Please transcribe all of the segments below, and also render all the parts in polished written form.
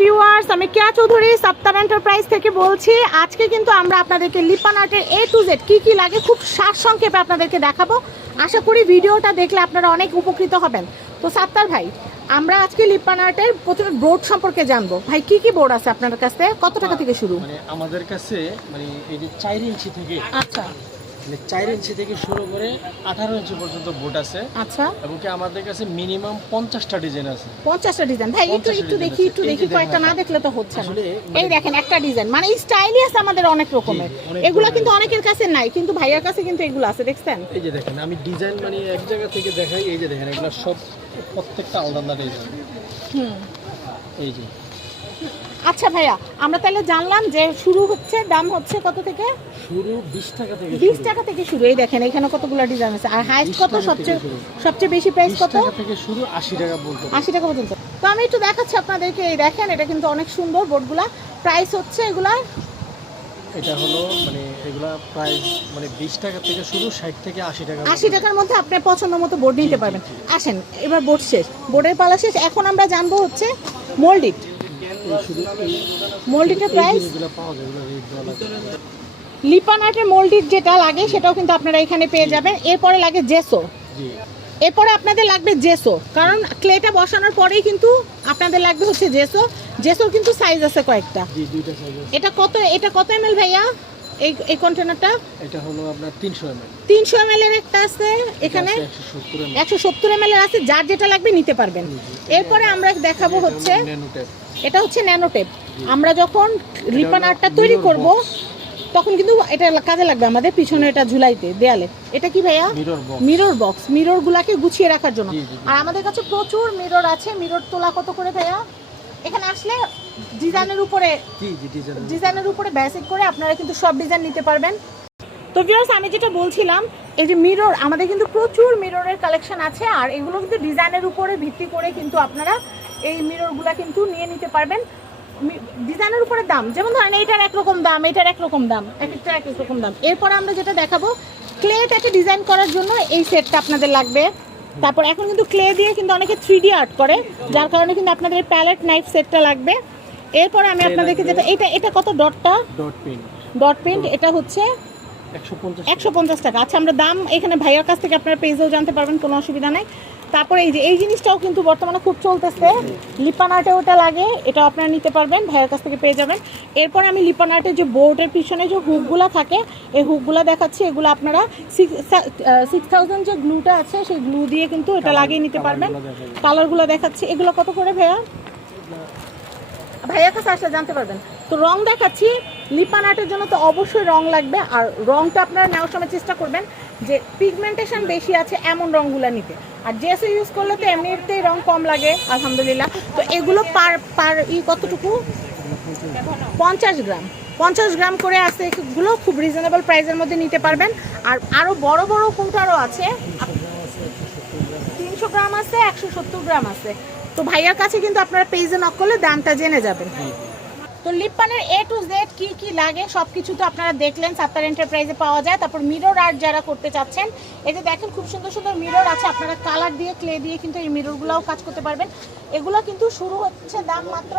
Viewers, আমি কেয়া Chowdhury Sattar enterprise থেকে বলছি। আজকে কিন্তু আমরা আপনাদেরকে লিপান আর্টের A to Z কী কী লাগে খুব সারসংক্ষেপে আপনাদেরকে দেখাবো। আশা করি ভিডিওটা দেখলে আপনারা অনেক উপকৃত হবেন। তো সাত্তার ভাই, আমরা আজকে লিপান আর্টের প্রথমে বোর্ড সম্পর্কে জানবো। ভাই কি কি বোর্ড আছে আপনাদের কাছে, কত টাকা থেকে শুরু? মানে আমাদের কাছে মানে এই যে 4 ইঞ্চি থেকে, আচ্ছা, মানে 4 ইঞ্চি থেকে শুরু করে 18 ইঞ্চি পর্যন্ত বোর্ড আছে। আচ্ছা, এবং কি আমাদের কাছে মিনিমাম 50টা ডিজাইন আছে। 50টা ডিজাইন। ভাই একটু দেখি কয়েকটা না দেখলে তো হচ্ছে না। আসলে এই দেখেন একটা ডিজাইন, মানে স্টাইলই আছে আমাদের অনেক রকমের। এগুলা কিন্তু অনেকের কাছে নাই, কিন্তু ভাইয়ার কাছে কিন্তু এগুলো আছে, দেখছেন? এই যে দেখেন, আমি ডিজাইন মানে এক জায়গা থেকে দেখাই। এই যে দেখেন, এগুলো সব প্রত্যেকটা আলাদা আলাদা ডিজাইন। এই যে আচ্ছা ভাইয়া, আমরা তাহলে জানলাম যে শুরু হচ্ছে, দাম হচ্ছে কত থেকে শুরু? 20 টাকা থেকে। 20 টাকা থেকে শুরু। এই দেখেন এখানে কতগুলো ডিজাইন আছে। আর হাইস্ট কত? সবচেয়ে বেশি প্রাইস কত? 20 টাকা থেকে শুরু, 80 টাকা পর্যন্ত। 80 টাকা পর্যন্ত। তো আমি একটু দেখাচ্ছি আপনাদেরকে। এই দেখেন, এটা কিন্তু অনেক সুন্দর বোর্ডগুলা। প্রাইস হচ্ছে এগুলা, এটা হলো মানে এগুলা প্রাইস মানে 20 টাকা থেকে শুরু, 60 থেকে 80 টাকা। 80 টাকার মধ্যে আপনি পছন্দ মতো বোর্ড নিতে পারবেন। আসেন, এবার বোর্ড শেষ, বোর্ডের পালা শেষ। এখন আমরা জানবো হচ্ছে মোল্ডিট। মোল্ডিটের প্রাইস, লিপান আর্টের মোল্ডিট যেটা লাগে সেটাও কিন্তু আপনারা এখানে পেয়ে যাবেন। এরপরে লাগে জেসো। এরপরে আপনাদের লাগবে জেসো, কারণ ক্লেটা বসানোর পরেই কিন্তু আপনাদের লাগবে হচ্ছে জেসো। জেসোর কিন্তু সাইজ আছে কয়েকটা। এটা কত এমএল ভাইয়া? এই কন্টেনারটা এটা হলো আপনার 300 ml। 300 ml এর একটা আছে এখানে, 170 ml এর আছে। যার যেটা লাগবে নিতে পারবেন। এরপরে আমরা দেখাবো হচ্ছে এটা হচ্ছে ন্যানোটেপ। আমরা যখন লিপান আর্টটা তৈরি করব তখন কিন্তু এটা কাজে লাগবে আমাদের, পিছনে এটা ঝুলাইতে দেয়ালে। এটা কি ভাইয়া? Mirror box. মিররগুলোকে গুছিয়ে রাখার জন্য। আর আমাদের কাছে প্রচুর মিরর আছে। মিরর তোলা কত করে ভাইয়া? এখানে আসলে ডিজাইনের উপরে বেসিক করে আপনারা কিন্তু সব ডিজাইন নিতে পারবেন। তো ভিউয়ার্স, আমি যেটা বলছিলাম, এই যে মিরর, আমাদের কিন্তু প্রচুর মিররের কালেকশন আছে। আর এগুলো কিন্তু ডিজাইনের উপরে ভিত্তি করে কিন্তু আপনারা এই মিররগুলো কিন্তু নিয়ে নিতে পারবেন। ডিজাইনের উপরে দাম, যেমন ধরেন এইটার একরকম দাম, এটার একরকম দাম, একটা এক রকম দাম। এরপর আমরা যেটা দেখাবো, ক্লেটাকে ডিজাইন করার জন্য এই সেটটা আপনাদের লাগবে। তারপর এখন কিন্তু ক্লে দিয়ে কিন্তু অনেকে 3D আর্ট করে, যার কারণে কিন্তু আপনাদের প্যালেট নাইফ সেটটা লাগবে। এরপরে আমি আপনাদেরকে যেটা, এটা কত? Dot paint. এটা হচ্ছে 150 টাকা। আচ্ছা, আমরা দাম এখানে ভাইয়ার কাছ থেকে আপনারা পেজেও জানতে পারবেন, কোনো অসুবিধা নাই। তারপরে এই যে এই জিনিসটাও কিন্তু বর্তমানে খুব চলতেছে, লিপান আর্টে ওটা লাগে, এটা আপনারা নিতে পারবেন, ভাইয়ার কাছ থেকে পেয়ে যাবেন। এরপর আমি লিপান আর্টের যে বোর্ডের পিছনে যে হুকগুলো থাকে, এই হুকগুলো দেখাচ্ছি। এগুলো আপনারা 6000 যে গ্লুটা আছে সেই গ্লু দিয়ে কিন্তু এটা লাগিয়ে নিতে পারবেন। কালারগুলো দেখাচ্ছি। এগুলো কত করে ভাইয়া? ভাইয়ার কাছে আসলে জানতে পারবেন। তো রং দেখাচ্ছি। লিপান আর্টের জন্য তো অবশ্যই রং লাগবে। আর রংটা আপনারা নেওয়ার সময় চেষ্টা করবেন যে পিগমেন্টেশন বেশি আছে এমন রংগুলো নিতে। আর জেসো ইউজ করলে তো এমনিতেই রং কম লাগে আলহামদুলিল্লাহ। তো এগুলো পার কতটুকু? 50 গ্রাম করে আছে। এগুলো খুব রিজনেবল প্রাইসের মধ্যে নিতে পারবেন। আর আরও বড় কৌটারও আছে, 300 গ্রাম আছে, 170 গ্রাম আছে। তো ভাইয়ার কাছে কিন্তু আপনারা পেজে নক করলে দামটা জেনে যাবেন। তো লিপানের A to Z কি কি লাগে সব কিছু তো আপনারা দেখলেন, সাত্তার এন্টারপ্রাইজে পাওয়া যায়। তারপর মিরর আর্ট যারা করতে চাচ্ছেন, এই যে দেখেন খুব সুন্দর সুন্দর মিরর আছে। আপনারা কালার দিয়ে, ক্লে দিয়ে কিন্তু এই মিররগুলোও কাজ করতে পারবেন। এগুলো কিন্তু শুরু হচ্ছে দাম মাত্র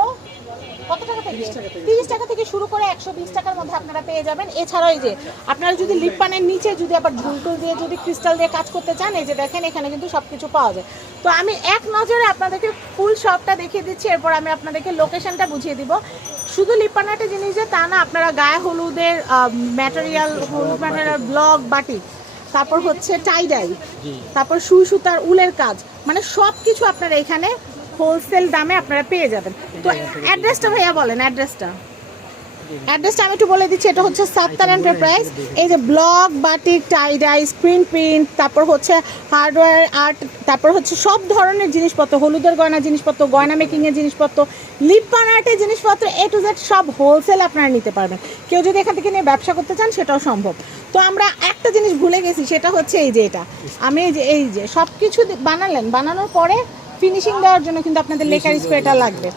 কত টাকা থেকে? 30 টাকা থেকে শুরু করে 120 টাকার মধ্যে আপনারা পেয়ে যাবেন। এছাড়াও এই যে আপনারা যদি লিপানের নিচে যদি আবার ঝুলটুল দিয়ে, যদি ক্রিস্টাল দিয়ে কাজ করতে চান, এই যে দেখেন এখানে কিন্তু সব কিছু পাওয়া যায়। তো আমি এক নজরে আপনাদেরকে ফুল শপটা দেখিয়ে দিচ্ছি, এরপর আমি আপনাদেরকে লোকেশনটা বুঝিয়ে দিব। শুধু লিপান আর্টের জিনিস যে তা না, আপনারা গায়ে হলুদের ম্যাটেরিয়াল, হলুদ ম্যাটেরিয়াল, ব্লক, বাটিক, তারপর হচ্ছে টাইডাই, তারপর সুই সুতার উলের কাজ, মানে সব কিছু আপনারা এখানে হোলসেল দামে আপনারা পেয়ে যাবেন। তো অ্যাড্রেসটা ভাইয়া বলেন। অ্যাড্রেসটা আমি একটু বলে দিচ্ছি। এটা হচ্ছে সাত্তার এন্টারপ্রাইজ। এই যে block, batik, tie-dye, screen print, তারপর হচ্ছে হার্ডওয়্যার আর্ট, তারপর হচ্ছে সব ধরনের জিনিসপত্র, হলুদের গয়না জিনিসপত্র, গয়না মেকিংয়ের জিনিসপত্র, লিপান আর্টের জিনিসপত্র A to Z সব হোলসেল আপনারা নিতে পারবেন। কেউ যদি এখান থেকে নিয়ে ব্যবসা করতে চান সেটাও সম্ভব। তো আমরা একটা জিনিস ভুলে গেছি, সেটা হচ্ছে এই যে এটা আমি এই যে সব কিছু বানানোর পরে ফিনিশিং দেওয়ার জন্য কিন্তু আপনাদের লেকার স্প্রেটা লাগবে।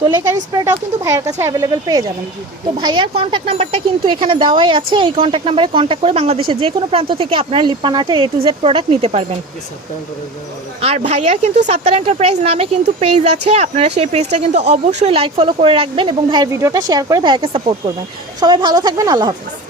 তো লেকার স্প্রেটাও কিন্তু ভাইয়ার কাছে অ্যাভেলেবেল পেয়ে যাবেন। তো ভাইয়ার কন্ট্যাক্ট নাম্বারটা কিন্তু এখানে দেওয়াই আছে, এই কন্ট্যাক্ট নাম্বারে কন্ট্যাক্ট করে বাংলাদেশের যে কোনো প্রান্ত থেকে আপনারা লিপ্পান আর্টের A to Z প্রোডাক্ট নিতে পারবেন। আর ভাইয়ার কিন্তু সাত্তার এন্টারপ্রাইজ নামে কিন্তু পেজ আছে, আপনারা সেই পেজটা কিন্তু অবশ্যই লাইক ফলো করে রাখবেন এবং ভাইয়ের ভিডিওটা শেয়ার করে ভাইয়াকে সাপোর্ট করবেন। সবাই ভালো থাকবেন, আল্লাহ হাফেজ।